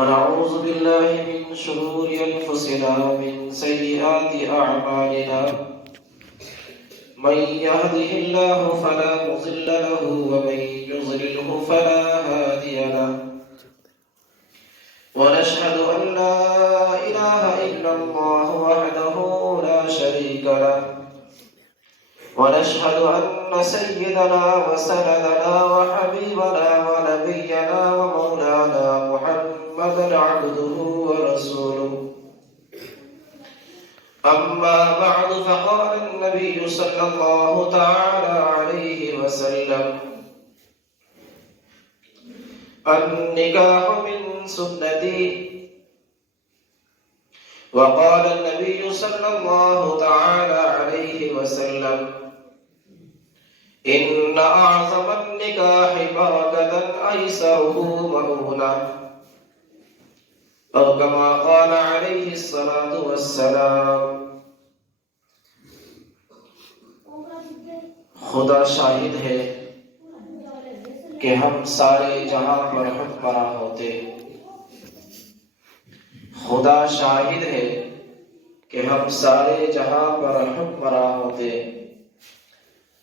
ونعوذ بالله من شرور أنفسنا ومن سيئات أعمالنا من يهده الله فلا مضل له ومن يضلله فلا هادي له ونشهد أن لا إله إلا الله وحده لا شريك له ونشهد أن سيدنا وسندنا وحبيبنا ونبينا ومولانا محمدا عبده ورسوله أما بعد فقال النبي صلى الله تعالى عليه وسلم النكاح من سنتي وقال النبي صلى الله تعالى عليه وسلم إن أعظم النكاح بركة أيسره مؤونة أو كما قال عليه الصلاة والسلام. خدا شاہد ہے کہ ہم سارے جہاں پر حکمراں ہوتے. خدا شاہد ہے کہ ہم سارے جہاں پر حکمراں ہوتے.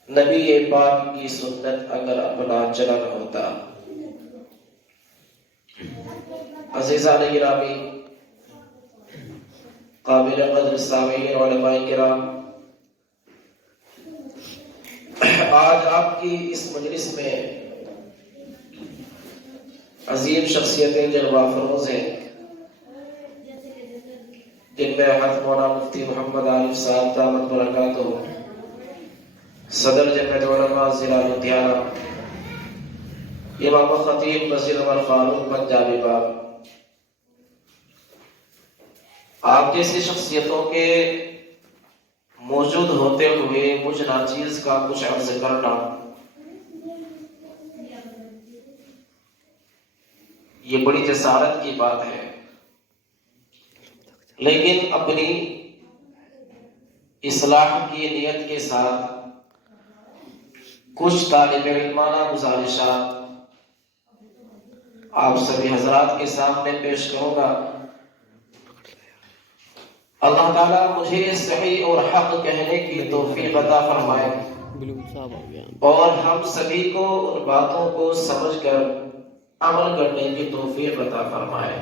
نبی پاک کی سنت اگر اپنا چلن ہوتا. عزیزان گرامی، قابل قدر سامعین علماء کرام، آج آپ کی اس مجلس میں عظیم شخصیتیں جلوہ افروز ہیں، جن میں حضرت مولانا مفتی محمد عارف صاحب دامت برکاتہ، صدر جمعیت علماء ضلع لدھیانہ، امام خطیب مسجد عمر فاروق پنجابی باب. آپ جیسی شخصیتوں کے موجود ہوتے ہوئے مجھ ناچیز کا کچھ عرض کرنا یہ بڑی جسارت کی بات ہے، لیکن اپنی اصلاح کی نیت کے ساتھ کچھ طالب علمانہ گزارشات آپ سبھی حضرات کے سامنے پیش کروں گا. اللہ تعالیٰ مجھے صحیح اور حق کہنے کی توفیق عطا فرمائے اور ہم سبھی کو ان باتوں کو سمجھ کر عمل کرنے کی توفیق عطا فرمائے.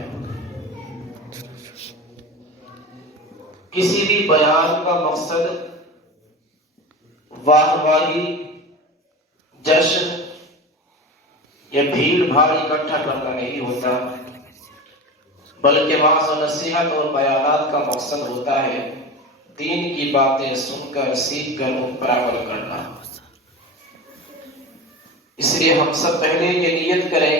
کسی بھی بیان کا مقصد واہ واہی، جشن یا بھیڑ بھاڑ اکٹھا کرنا نہیں ہوتا، بلکہ وعظ و نصیحت اور بیانات کا مقصد ہوتا ہے دین کی باتیں سن کر سیکھ کر ان پر عمل کرنا. اس لیے ہم سب پہلے یہ نیت کریں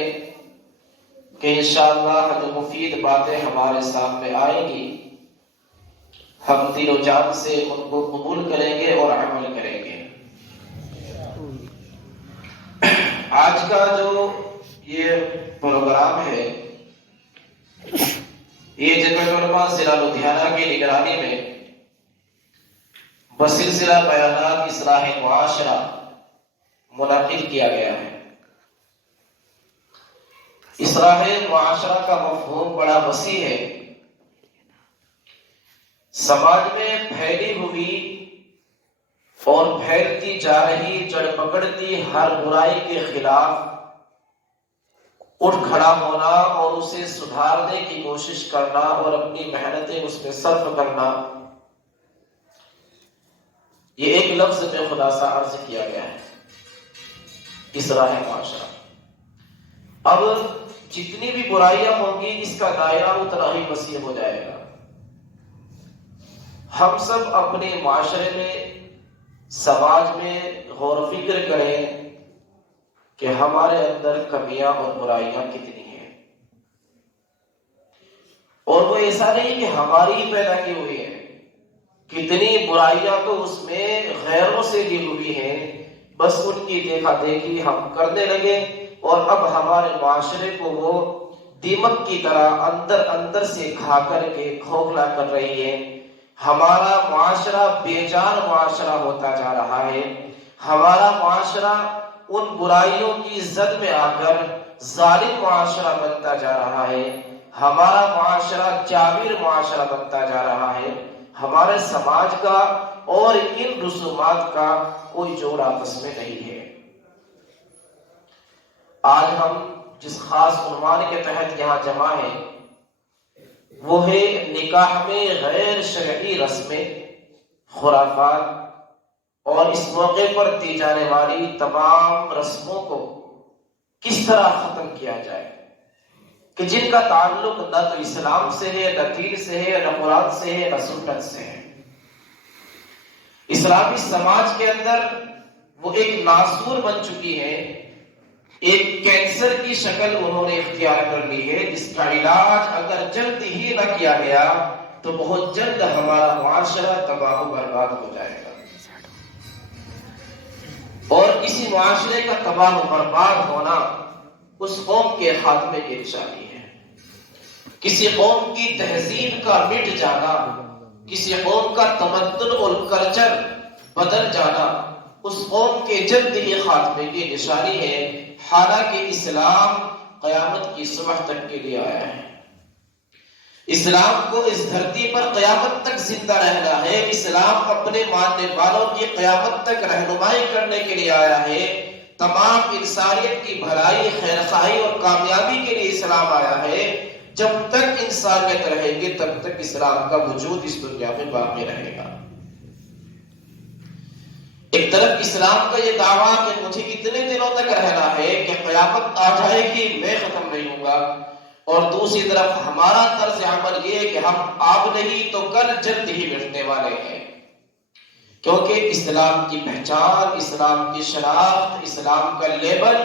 کہ انشاءاللہ جو مفید باتیں ہمارے سامنے آئیں گی ہم دل و جان سے ان کو قبول کریں گے اور عمل کریں گے. آج کا جو یہ پروگرام ہے یہ جمعیت علماء ضلع لدھیانہ کی نگرانی میں بسلسلہ بیانات اصلاح معاشرہ منعقد کیا گیا ہے. اصلاح معاشرہ کا مفہوم بڑا وسیع ہے. سماج میں پھیلی ہوئی اور پھیلتی جا رہی جڑ پکڑتی ہر برائی کے خلاف اٹھ کھڑا ہونا اور اسے سدھارنے کی کوشش کرنا اور اپنی محنتیں اس میں صرف کرنا، یہ ایک لفظ میں خلاصہ عرض کیا گیا ہے، اصلاح معاشرہ. اب جتنی بھی برائیاں ہوں گی اس کا دائرہ اتنا ہی وسیع ہو جائے گا. ہم سب اپنے معاشرے میں، سماج میں غور و فکر کریں کہ ہمارے اندر کمیاں اور برائیاں کتنی ہیں، اور وہ ایسا نہیں کہ ہماری ہی پیدا کی ہوئی ہے. کتنی برائیاں تو اس میں غیروں سے دی ہوئی ہیں، بس ان کی دیکھا دیکھی ہم کرنے لگے اور اب ہمارے معاشرے کو وہ دیمک کی طرح اندر اندر سے کھا کر کے کھوکھلا کر رہی ہے. ہمارا معاشرہ بے جان معاشرہ ہوتا جا رہا ہے. ہمارا معاشرہ ان برائیوں کی زد میں آ کر ظالم معاشرہ بنتا جا رہا ہے. ہمارا معاشرہ جاویر معاشرہ بنتا جا رہا ہے، ہمارے سماج کا اور ان رسومات کا کوئی جوڑ آپس میں نہیں ہے۔ آج ہم جس خاص عنوان کے تحت یہاں جمع ہیں وہ ہے نکاح میں غیر شرعی رسمیں، خرافات اور اس موقع پر دی جانے والی تمام رسموں کو کس طرح ختم کیا جائے کہ جن کا تعلق نہ تو اسلام سے ہے، نہ دین سے ہے، نہ قرآن سے ہے، نہ سنت سے ہے۔ اسلامی سماج کے اندر وہ ایک ناسور بن چکی ہے، ایک کینسر کی شکل انہوں نے اختیار کر لی ہے، جس کا علاج اگر جلد ہی نہ کیا گیا تو بہت جلد ہمارا معاشرہ تباہ و برباد ہو جائے گا، اور کسی معاشرے کا تباہ و برباد ہونا اس قوم کے خاتمے کی نشانی ہے۔ کسی قوم کی تہذیب کا مٹ جانا، کسی قوم کا تمدن اور کلچر بدل جانا اس قوم کے جلد ہی خاتمے کی نشانی ہے، حالانکہ اسلام قیامت کی صبح تک کے لیے آیا ہے۔ اسلام کو اس دھرتی پر قیامت تک زندہ رہنا ہے، اسلام اپنے ماننے والوں کی قیامت تک رہنمائی کرنے کے لیے آیا ہے، تمام انسانیت کی بھلائی، خیرخواہی اور کامیابی کے لیے اسلام آیا ہے۔ جب تک انسانیت رہے گی تب تک اسلام کا وجود اس دنیا میں باقی رہے گا۔ ایک طرف اسلام کا یہ دعویٰ کہ مجھے اتنے دنوں تک رہنا ہے کہ قیامت آ جائے گی میں ختم نہیں ہوں گا، اور دوسری طرف ہمارا طرز عمل یہ ہے کہ ہم اب نہیں تو کل جلد ہی مٹنے والے ہیں، کیونکہ اسلام کی پہچان، اسلام کی شناخت، اسلام کا لیبل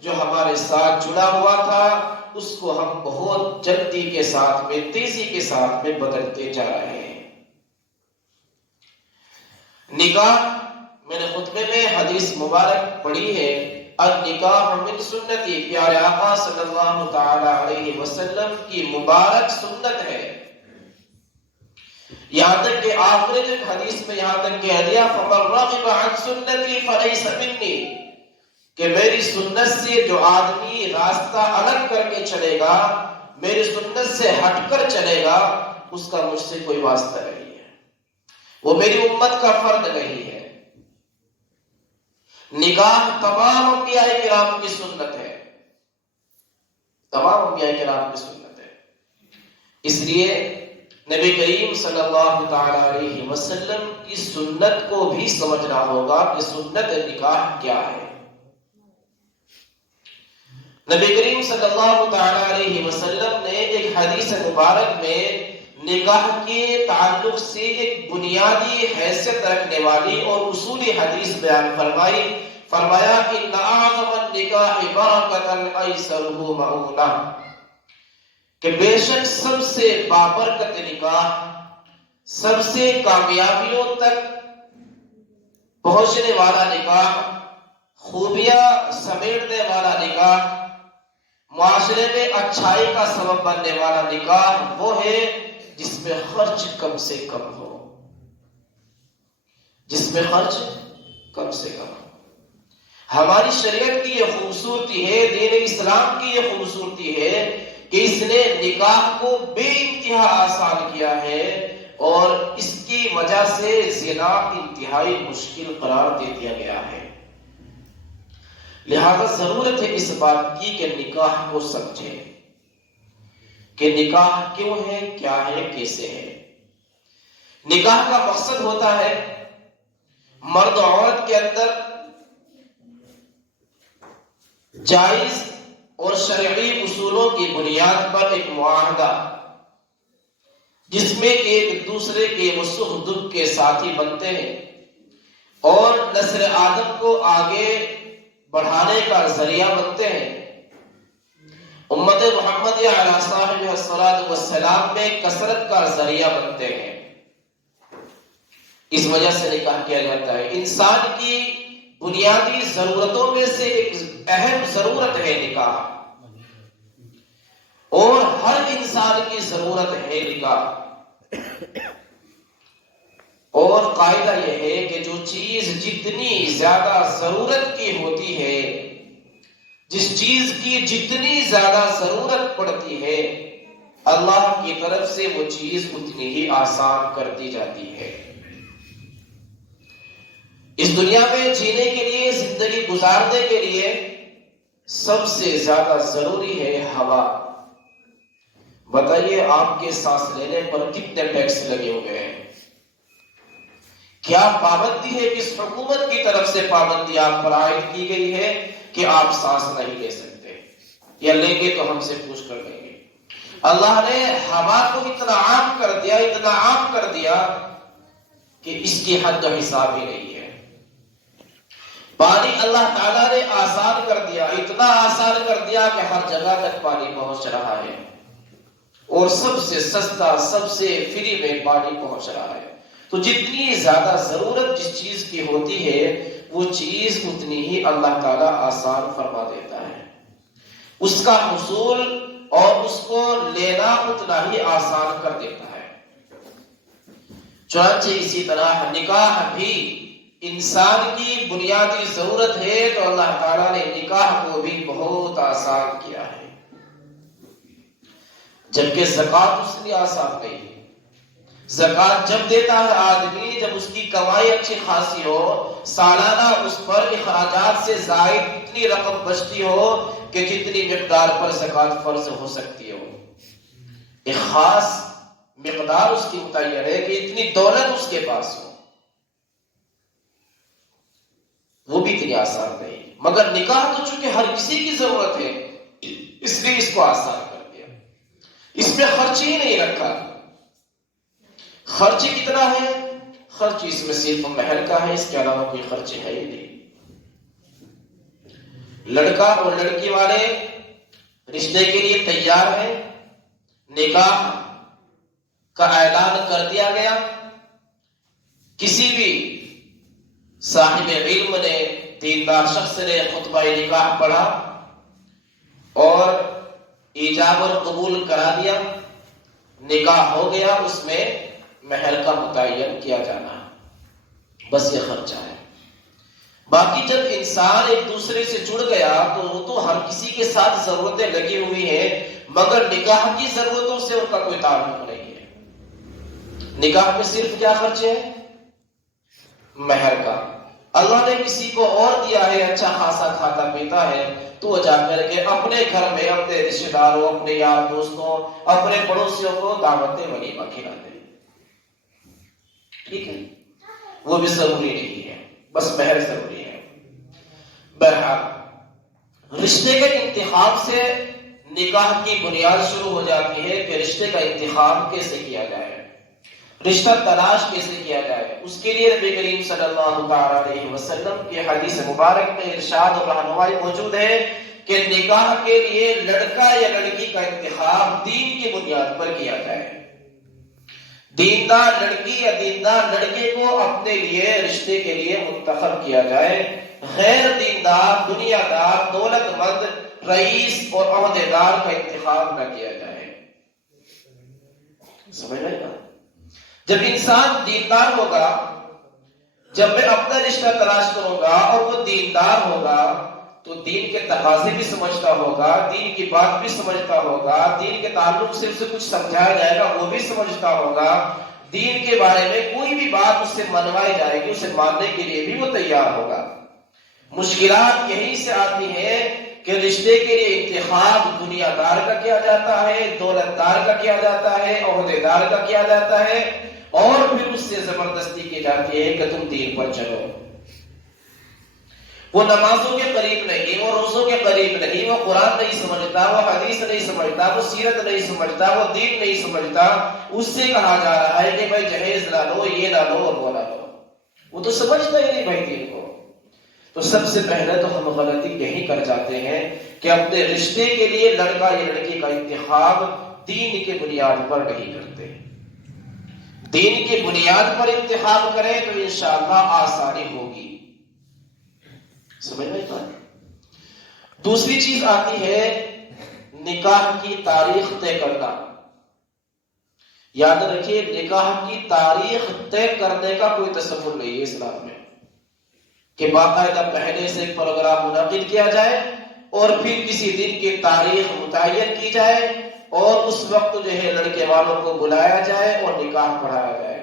جو ہمارے ساتھ جڑا ہوا تھا اس کو ہم بہت جلدی کے ساتھ میں، تیزی کے ساتھ میں بدلتے جا رہے ہیں۔ نکاح، میں نے خطبے میں حدیث مبارک پڑھی ہے، النکاح من سنتی، پیارے آقا صلی اللہ تعالی علیہ وسلم کی مبارک سنت ہے۔ یہاں تک کہ آخری تک حدیث میں یہاں تک کہہ دیا فَمَن رَغِبَ عَن سُنَّتِي فَلَيْسَ مِنِّي، کہ میری سنت سے جو آدمی راستہ الگ کر کے چلے گا، میری سنت سے ہٹ کر چلے گا، اس کا مجھ سے کوئی واسطہ نہیں ہے، وہ میری امت کا فرد نہیں ہے۔ نکاح تمام انبیاء کرام کی سنت ہے، تمام انبیاء کرام کی سنت ہے۔ اس لیے نبی کریم صلی اللہ تعالی علیہ وسلم کی سنت کو بھی سمجھنا ہوگا کہ سنت نکاح کیا ہے۔ نبی کریم صلی اللہ تعالی علیہ وسلم نے ایک حدیث مبارک میں نکاح کے تعلق سے ایک بنیادی حیثیت رکھنے والی اور اصولی حدیث بیان فرمائی، فرمایا ان اعظم النکاح برکۃ ایسرہ مؤونہ، کہ بے شک سب سے بابرکت نکاح، سب سے کامیابیوں تک پہنچنے والا نکاح، خوبیاں سمیٹنے والا نکاح، معاشرے میں اچھائی کا سبب بننے والا نکاح وہ ہے جس میں خرچ کم سے کم ہو، جس میں خرچ کم سے کم ہو۔ ہماری شریعت کی یہ خوبصورتی ہے، دین اسلام کی یہ خوبصورتی ہے کہ اس نے نکاح کو بے انتہا آسان کیا ہے، اور اس کی وجہ سے زنا انتہائی مشکل قرار دے دیا گیا ہے۔ لہذا ضرورت ہے اس بات کی کہ نکاح کو سمجھیں کہ نکاح کیوں ہے، کیا ہے، کیسے ہے۔ نکاح کا مقصد ہوتا ہے مرد و عورت کے اندر جائز اور شرعی اصولوں کی بنیاد پر ایک معاہدہ، جس میں ایک دوسرے کے وہ سکھ دکھ کے ساتھی بنتے ہیں اور نسل آدم کو آگے بڑھانے کا ذریعہ بنتے ہیں، امت محمد علیہ صاحب والسلام میں کثرت کا ذریعہ بنتے ہیں۔ اس وجہ سے نکاح کیا جاتا ہے۔ انسان کی بنیادی ضرورتوں میں سے ایک اہم ضرورت ہے نکاح، اور ہر انسان کی ضرورت ہے نکاح۔ اور قاعدہ یہ ہے کہ جو چیز جتنی زیادہ ضرورت کی ہوتی ہے، جس چیز کی جتنی زیادہ ضرورت پڑتی ہے، اللہ کی طرف سے وہ چیز اتنی ہی آسان کر دی جاتی ہے۔ اس دنیا میں جینے کے لیے، زندگی گزارنے کے لیے سب سے زیادہ ضروری ہے ہوا۔ بتائیے آپ کے سانس لینے پر کتنے ٹیکس لگے ہوئے ہیں؟ کیا پابندی ہے؟ کس حکومت کی طرف سے پابندی آپ پر عائد کی گئی ہے کہ آپ سانس نہیں لے سکتے، یا لیں گے تو ہم سے پوچھ کر لیں گے؟ اللہ نے ہوا کو اتنا عام کر دیا، اتنا عام کر دیا کہ اس کی حد و حساب ہی نہیں ہے۔ پانی اللہ تعالیٰ نے آسان کر دیا، اتنا آسان کر دیا کہ ہر جگہ تک پانی پہنچ رہا ہے، اور سب سے سستا، سب سے فری میں پانی پہنچ رہا ہے۔ تو جتنی زیادہ ضرورت جس چیز کی ہوتی ہے، وہ چیز اتنی ہی اللہ تعالیٰ آسان فرما دیتا ہے۔ اس کا حصول اور اس کو لینا اتنا ہی آسان کر دیتا ہے۔ چنانچہ اسی طرح نکاح بھی انسان کی بنیادی ضرورت ہے، تو اللہ تعالیٰ نے نکاح کو بھی بہت آسان کیا ہے، جبکہ زکوٰۃ اس لیے آسان نہیں ہے۔ زکوٰۃ جب دیتا ہے آدمی، جب اس کی کمائی اچھی خاصی ہو، سالانہ اس پر اخراجات سے زائد اتنی رقم بچتی ہو کہ جتنی مقدار پر زکوٰۃ فرض ہو سکتی ہو، ایک خاص مقدار اس کی متعین ہے کہ اتنی دولت اس کے پاس ہو، وہ بھی اتنی آسان نہیں۔ مگر نکاح تو چونکہ ہر کسی کی ضرورت ہے، اس لیے اس کو آسان کر دیا، اس میں خرچ ہی نہیں رکھا۔ خرچ کتنا ہے؟ خرچ اس میں صرف مہر کا ہے، اس کے علاوہ کوئی خرچ ہے ہی نہیں۔ لڑکا اور لڑکی والے رشتے کے لیے تیار ہیں، نکاح کا اعلان کر دیا گیا، کسی بھی صاحب علم نے، دیندار شخص نے خطبہ نکاح پڑھا اور ایجاب اور قبول کرا دیا، نکاح ہو گیا، اس میں مہر کا متعین کیا جانا، بس یہ خرچہ ہے۔ باقی جب انسان ایک دوسرے سے جڑ گیا تو وہ تو ہر کسی کے ساتھ ضرورتیں لگی ہوئی ہیں، مگر نکاح کی ضرورتوں سے ان کا کوئی تعلق نہیں ہے۔ نکاح میں صرف کیا خرچ ہے؟ مہر کا۔ اللہ نے کسی کو اور دیا ہے، اچھا خاصا کھاتا پیتا ہے، تو وہ جا کر کے اپنے گھر میں اپنے رشتے داروں، اپنے یار دوستوں، اپنے پڑوسیوں کو دعوت ولیمہ کھلاتے ہیں، ٹھیک ہے؟ وہ بھی ضروری نہیں ہے، بس مہر ضروری ہے۔ بہرحال رشتے کے انتخاب سے نکاح کی بنیاد شروع ہو جاتی ہے کہ رشتے کا انتخاب کیسے کیا جائے، رشتہ تلاش کیسے کیا جائے۔ اس کے لیے نبی کریم صلی اللہ تعالی علیہ وسلم کی حدیث مبارک میں ارشاد اور رہنمائی موجود ہے کہ نکاح کے لیے لڑکا یا لڑکی کا انتخاب دین کی بنیاد پر کیا جائے۔ دیندار لڑکی یا دیندار لڑکے کو اپنے لیے رشتے کے لیے منتخب کیا جائے، غیر دیندار، دنیا دار، دولت مند، رئیس اور عہدیدار کا انتخاب نہ کیا جائے۔ سمجھ رہے نا؟ جب انسان دیندار ہوگا، جب میں اپنا رشتہ تلاش کروں گا اور وہ دیندار ہوگا تو دین کے تقاضے بھی سمجھتا ہوگا، دین کی بات بھی سمجھتا ہوگا، دین کے تعلق سے اسے کچھ سمجھایا جائے گا وہ بھی سمجھتا ہوگا، دین کے بارے میں کوئی بھی بات اس سے منوائی جائے گی اسے ماننے کے لیے بھی وہ تیار ہوگا۔ مشکلات یہیں سے آتی ہے کہ رشتے کے لیے انتخاب دنیا دار کا کیا جاتا ہے، دولت دار کا کیا جاتا ہے، عہدے دار کا کیا جاتا ہے، اور پھر اس سے زبردستی کی جاتی ہے کہ تم دین پر چلو۔ وہ نمازوں کے قریب نہیں، وہ روزوں کے قریب نہیں، وہ قرآن نہیں سمجھتا، وہ حدیث نہیں سمجھتا، وہ سیرت نہیں سمجھتا، وہ دین نہیں سمجھتا، اس سے کہا جا رہا ہے کہ بھائی جہیز لا لو، یہ لا لو اور وہ لا لو، وہ تو سمجھتا ہی نہیں بھائی دین کو۔ تو سب سے پہلے تو ہم غلطی یہی کر جاتے ہیں کہ اپنے رشتے کے لیے لڑکا یا لڑکی کا انتخاب دین کے بنیاد پر نہیں کرتے۔ دین کی بنیاد پر انتخاب کریں تو انشاءاللہ آسانی ہوگی۔ سمجھ میں آتا ہے؟ دوسری چیز آتی ہے نکاح کی تاریخ طے کرنا۔ یاد رکھیے نکاح کی تاریخ طے کرنے کا کوئی تصور نہیں ہے اسلام میں کہ باقاعدہ پہلے سے ایک پروگرام منعقد کیا جائے اور پھر کسی دن کی تاریخ متعین کی جائے اور اس وقت جو ہے لڑکے والوں کو بلایا جائے اور نکاح پڑھایا جائے.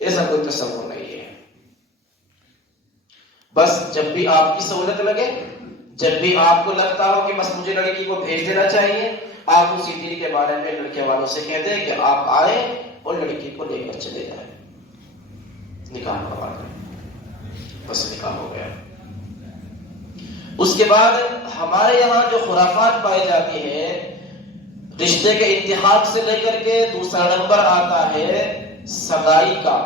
ایسا کوئی تصور نہیں ہے. بس جب بھی آپ کی سہولت لگے، جب بھی آپ کو لگتا ہو کہ بس مجھے لڑکی کو بھیج دینا چاہیے، آپ اسی دن کے بارے میں لڑکے والوں سے کہتے ہیں کہ آپ آئے اور لڑکی کو لے کر چلے جائیں، نکاح کروا دیں. بس نکاح ہو گیا. اس کے بعد ہمارے یہاں جو خرافات پائی جاتی ہیں، رشتے کے انتخاب سے لے کر کے دوسرا نمبر آتا ہے سگائی کا.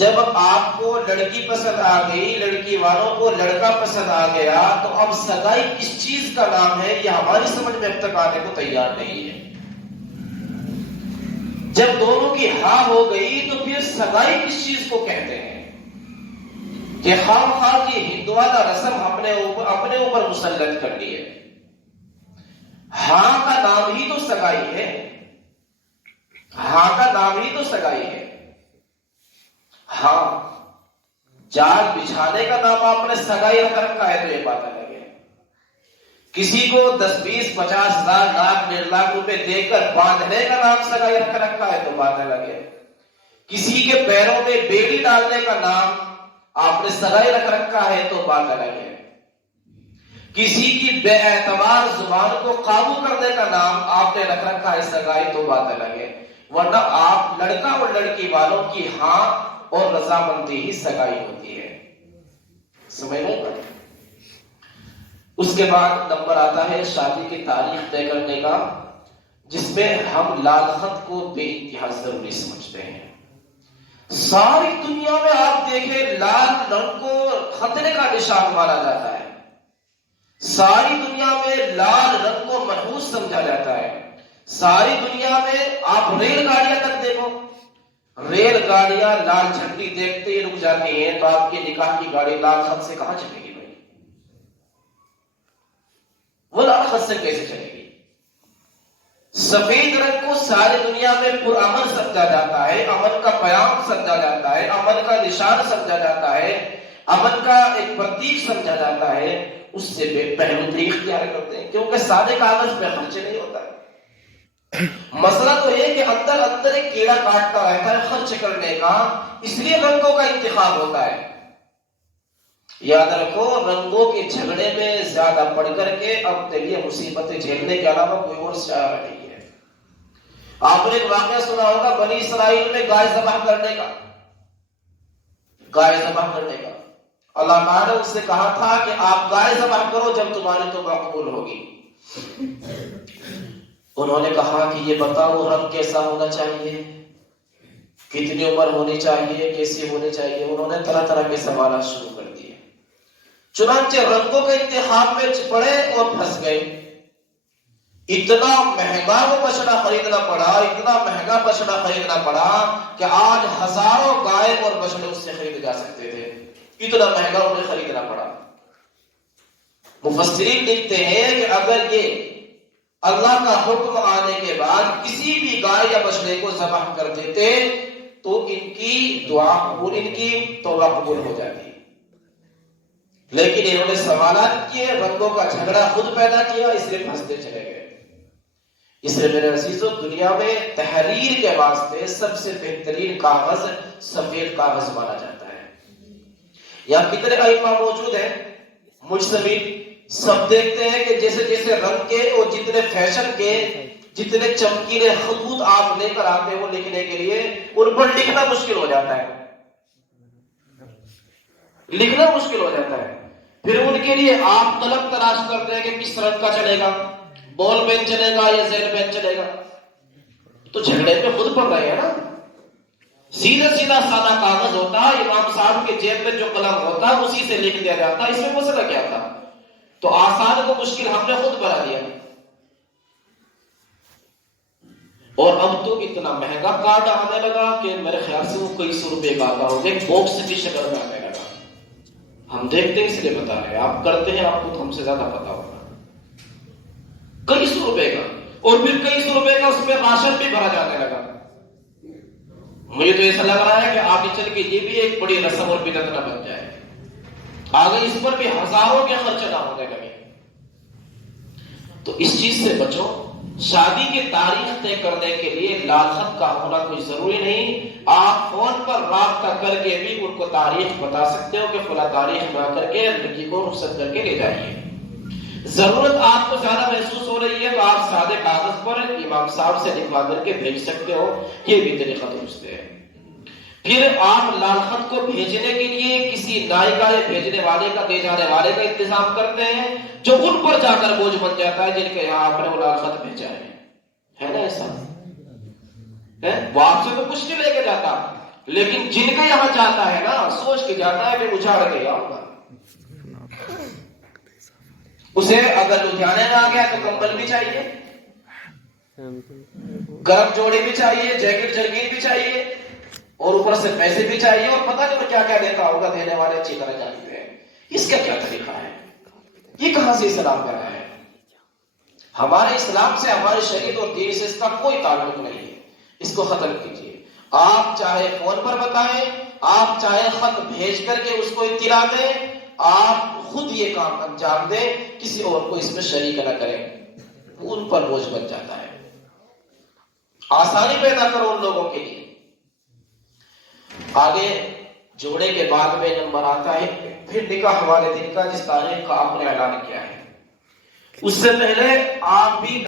جب آپ کو لڑکی پسند آ گئی، لڑکی والوں کو لڑکا پسند آ گیا، تو اب سگائی کس چیز کا نام ہے یہ ہماری سمجھ میں اب تک آنے کو تیار نہیں ہے. جب دونوں کی ہاں ہو گئی تو پھر سگائی کس چیز کو کہتے ہیں کہ خام خواہ کی ہندوانہ رسم اپنے اوپر مسلط کر لی ہے. ہاں کا نام ہی تو سگائی ہے. ہاں کا نام ہی تو سگائی ہے. ہاں، جال بچھانے کا نام آپ نے سگائی رکھ رکھا ہے تو یہ بات الگ ہے. کسی کو 10 20 50 ہزار لاکھ 1.5 لاکھ روپے دے کر باندھنے کا نام سگائی رکھ رکھا ہے تو بات الگ ہے. کسی کے پیروں میں بیڑی ڈالنے کا نام آپ نے سگائی رکھ رکھا ہے تو بات الگ ہے. کسی کی بے اعتبار زبان کو قابو کرنے کا نام آپ نے رکھ رکھا ہے سگائی تو بات الگ ہے. ورنہ آپ لڑکا اور لڑکی والوں کی ہاں اور رضامندی ہی سگائی ہوتی ہے. سمجھ نہیں پڑی. اس کے بعد نمبر آتا ہے شادی کی تاریخ طے کرنے کا، جس میں ہم لال خط کو بے انتہا ضروری سمجھتے ہیں. ساری دنیا میں آپ دیکھیں لال رنگ کو خطرے کا نشان مانا جاتا ہے. ساری دنیا میں لال رنگ کو منحوس سمجھا جاتا ہے. ساری دنیا میں آپ ریل گاڑیاں تک دیکھو، ریل گاڑیاں لال جھنڈی دیکھتے ہی رک جاتی ہیں، تو آپ کی نکاح کی گاڑی لال خط سے کہاں چلے گی بھائی؟ وہ لال خط سے کیسے چلے گی؟ سفید رنگ کو ساری دنیا میں پرامن سمجھا جاتا ہے، امن کا پیام سمجھا جاتا ہے، امن کا نشان سمجھا جاتا ہے، امن کا ایک پرتیک سمجھا جاتا ہے. اس سے بے پہلوی اختیار کرتے ہیں کیونکہ سادے کاغذ پہ خرچ نہیں ہوتا ہے. مسئلہ تو یہ کہ اندر اندر ایک کیڑا کاٹتا رہتا ہے خرچ کرنے کا، اس لیے رنگوں کا انتخاب ہوتا ہے. یاد رکھو رنگوں کے جھگڑے میں زیادہ پڑھ کر کے اب تک یہ مصیبتیں جھیلنے کے علاوہ کوئی اور چارہ نہیں ہے. آپ نے ایک واقعہ سنا ہوگا بنی اسرائیل میں گائے ذبح کرنے کا. گائے ذبح کرنے کا اللہ تعالیٰ نے اس سے کہا تھا کہ آپ گائے ذبح کرو جب تمہاری توبہ قبول ہوگی. انہوں نے کہا کہ یہ بتاؤ رنگ کیسا ہونا چاہیے، کتنی عمر ہونی چاہیے، کیسی ہونی چاہیے. انہوں نے طرح طرح کے سوالات شروع کر دیے. چنانچہ رنگوں کے انتخاب میں پڑے اور پھنس گئے. اتنا مہنگا وہ بچڑا خریدنا پڑا، اتنا مہنگا بچڑا خریدنا پڑا کہ آج ہزاروں گائے اور بچڑے اس سے خریدے جا سکتے تھے. اتنا مہنگا انہیں خریدنا پڑا. مفسرین لکھتے ہیں کہ اگر یہ اللہ کا حکم آنے کے بعد کسی بھی گائے یا بچڑے کو ذبح کر دیتے تو ان کی دعا قبول، ان کی توبہ قبول ہو جاتی. لیکن انہوں نے سوالات کیے، رنگوں کا جھگڑا خود پیدا کیا، اس لیے پھنستے چلے گئے. اس لیے میرے عزیزوں دنیا میں تحریر کے واسطے سب سے بہترین کاغذ سفید کاغذ مانا جاتا ہے. یہاں کتنے ائمہ موجود ہیں مجتہدین، سب دیکھتے ہیں کہ جیسے جیسے رنگ کے اور جتنے فیشن کے جتنے چمکیلے خطوط آپ لے کر آتے ہیں وہ لکھنے کے لیے ان پر لکھنا مشکل ہو جاتا ہے. لکھنا مشکل ہو جاتا ہے. پھر ان کے لیے آپ طلب تلاش کرتے ہیں کہ کس رنگ کا چلے گا، بال پین چلے گا یا زیل پین چلے گا. تو جھگڑے پہ خود پڑ رہے ہیں نا. سیدھا سیدھا سادہ کاغذ ہوتا، امام صاحب کے جیب میں جو قلم ہوتا اسی سے لکھ دیا جاتا. اس میں مسئلہ کیا تھا؟ تو آسان کو مشکل ہم نے خود بنا دیا. اور اب تو اتنا مہنگا کارڈ آنے لگا کہ میرے خیال سے وہ کئی سو روپے کا آتا ہوگا، باکس کی شکل میں آنے لگا. ہم دیکھتے ہیں اس لیے بتا رہے ہیں، آپ کرتے ہیں آپ کو تو ہم سے زیادہ پتا ہوگا. کئی سو روپے کا، اور پھر کئی سو روپے کا اس میں راشن بھی بھرا جانے لگا. مجھے تو ایسا لگ رہا ہے کہ آگے چل کے یہ بھی ایک بڑی رسم اور بدعت نہ بن جائے. آگے اس پر بھی ہزاروں کے خرچ نہ ہونے لگے. تو اس چیز سے بچو. شادی کی تاریخ طے کرنے کے لیے لال خط کا ہونا کوئی ضروری نہیں، آپ فون پر رابطہ کر کے بھی ان کو تاریخ بتا سکتے ہو کہ فلاں تاریخ میں آ کر کے لڑکی کو رخصت کر کے لے جائیے۔ ضرورت آپ کو زیادہ محسوس ہو رہی ہے تو آپ سادے کاغذ پر امام صاحب سے لکھوا کر کے بھیج سکتے ہو، یہ بھی طریقہ درست ہے۔ پھر آپ لال خط کو بھیجنے کے لیے کسی نائکا یا بھیجنے والے کا، دے جانے والے کا انتظام کرتے ہیں جو ان پر جا کر بوجھ بن جاتا ہے، جن کے یہاں آپ نے وہ لال خط بھیجا ہے نا ایسا ہے؟ وہ آپ سے تو کچھ نہیں لے کے جاتا، لیکن جن کے یہاں جاتا ہے نا سوچ کے جاتا ہے کہ اجاڑ کے آؤں گا۔ اسے اگر لدھیانے میں آ گیا تو کمبل بھی چاہیے، گرم جوڑی بھی چاہیے، جیکٹ جرگین بھی چاہیے، اور اوپر سے پیسے بھی چاہیے، اور پتہ نہیں وہ کیا کیا دیتا ہوگا، دینے والے اچھی طرح جانتے ہیں۔ اس کا کیا طریقہ ہے؟ یہ کہاں سے اسلام کا ہے؟ ہمارے اسلام سے، ہمارے شریعت اور دین سے اس کا کوئی تعلق نہیں ہے، اس کو ختم کیجیے۔ آپ چاہے فون پر بتائیں، آپ چاہے خط بھیج کر کے اس کو اطلاع دیں، آپ خود یہ کام انجام دیں، کسی اور کو اس میں شریک نہ کریں، ان پر بوجھ بن جاتا ہے۔ آسانی پیدا کرو ان لوگوں کے لیے۔ آگے جوڑے کے بعد میں نمبر آتا ہے پھر نکاح والے دن کا، جس تاریخ کا آپ نے اعلان کیا ہے۔ اس سے پہلے آپ بھی